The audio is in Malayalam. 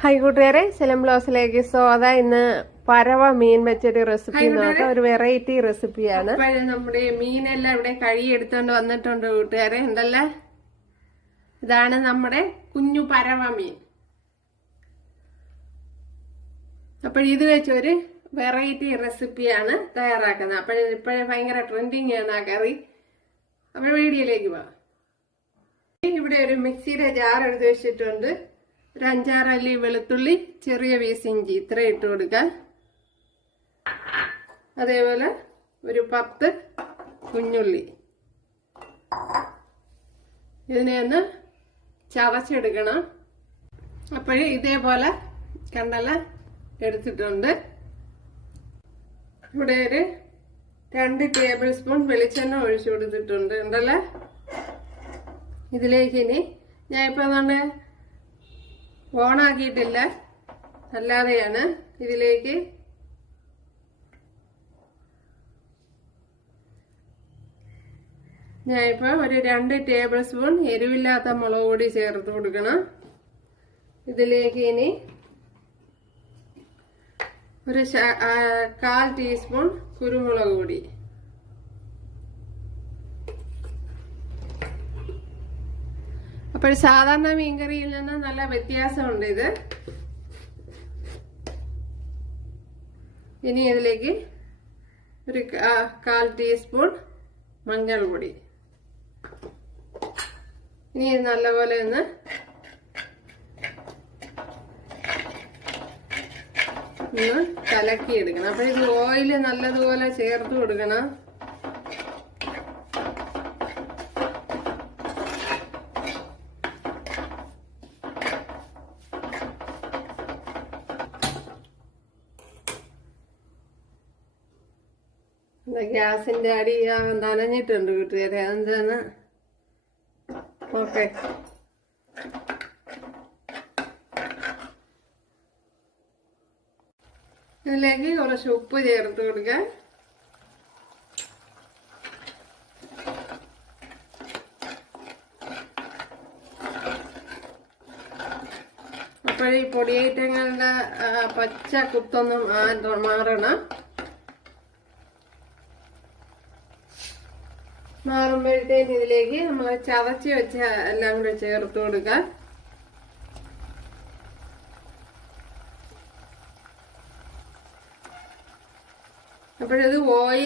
ഹായ് കൂട്ടുകാരെ സെലം ബ്ലോസിലേക്ക് അതാ ഇന്ന് പരവ മീൻ വെച്ചൊരു റെസിപ്പി നോക്കാം. ഒരു വെറൈറ്റി റെസിപ്പിയാണ് നമ്മുടെ മീനെല്ലാം ഇവിടെ കഴുകി എടുത്തോണ്ട് വന്നിട്ടുണ്ട് കൂട്ടുകാരെ. എന്തല്ല? ഇതാണ് നമ്മുടെ കുഞ്ഞു പരവ മീൻ. അപ്പോൾ ഇത് വെച്ചൊരു വെറൈറ്റി റെസിപ്പിയാണ് തയ്യാറാക്കുന്നത്. അപ്പോൾ ഇപ്പോഴേ ഭയങ്കര ട്രെൻഡിങ് ആണ് ആ കറി. അപ്പോൾ വീഡിയോയിലേക്ക് പോവാം. ഇവിടെ ഒരു മിക്സിയുടെ ജാർ എടുത്ത് വെച്ചിട്ടുണ്ട്. ഒരു അഞ്ചാറ് അല്ലി വെളുത്തുള്ളി ചെറിയ പീസ് ഇഞ്ചി ഇത്ര ഇട്ട് കൊടുക്കുക അതേപോലെ ഒരു പത്ത് കുഞ്ഞുള്ളി. ഇതിനെ ഒന്ന് ചതച്ചെടുക്കണം. അപ്പോഴേ ഇതേപോലെ കണ്ടല എടുത്തിട്ടുണ്ട്. ഇവിടെ ഒരു രണ്ട് ടേബിൾ സ്പൂൺ വെളിച്ചെണ്ണ ഒഴിച്ചു കൊടുത്തിട്ടുണ്ട്. ഉണ്ടല്ലേ ഇതിലേക്ക് ഇനി ഞാൻ ഇപ്പൊ അതുകൊണ്ട് ഓണാക്കിയിട്ടില്ല. അല്ലാതെയാണ് ഇതിലേക്ക് ഞാനിപ്പോൾ ഒരു രണ്ട് ടേബിൾ സ്പൂൺ എരിവില്ലാത്ത മുളക് പൊടി ചേർത്ത് കൊടുക്കണം. ഇതിലേക്ക് ഇനി ഒരു കാൽ ടീസ്പൂൺ കുരുമുളക് പൊടി. അപ്പോൾ സാധാരണ മീൻകറിയിൽ നിന്ന് നല്ല വ്യത്യാസമുണ്ട് ഇത്. ഇനി ഇതിലേക്ക് ഒരു കാൽ ടീസ്പൂൺ മഞ്ഞൾപ്പൊടി. ഇനി ഇത് നല്ലപോലെ ഒന്ന് ഒന്ന് കലക്കിയെടുക്കണം. അപ്പോൾ അപ്പൊ ഇത് ഓയിൽ നല്ലതുപോലെ ചേർത്ത് കൊടുക്കണം. ഗ്യാസിന്റെ അടി നനഞ്ഞിട്ടുണ്ട് കൂട്ടുകാരെ എന്താണ് ഓക്കെ. ഇതിലേക്ക് കുറച്ച് ഉപ്പ് ചേർത്ത് കൊടുക്കാം. അപ്പോഴീ പൊടിയേറ്റങ്ങളുടെ പച്ച കുത്തൊന്നും മാറണം. മാറുമ്പോഴത്തേന് ഇതിലേക്ക് നമ്മൾ ചതച്ച് വെച്ച എല്ലാം കൂടെ ചേർത്ത് കൊടുക്കാം. അപ്പോഴത് ഓയിൽ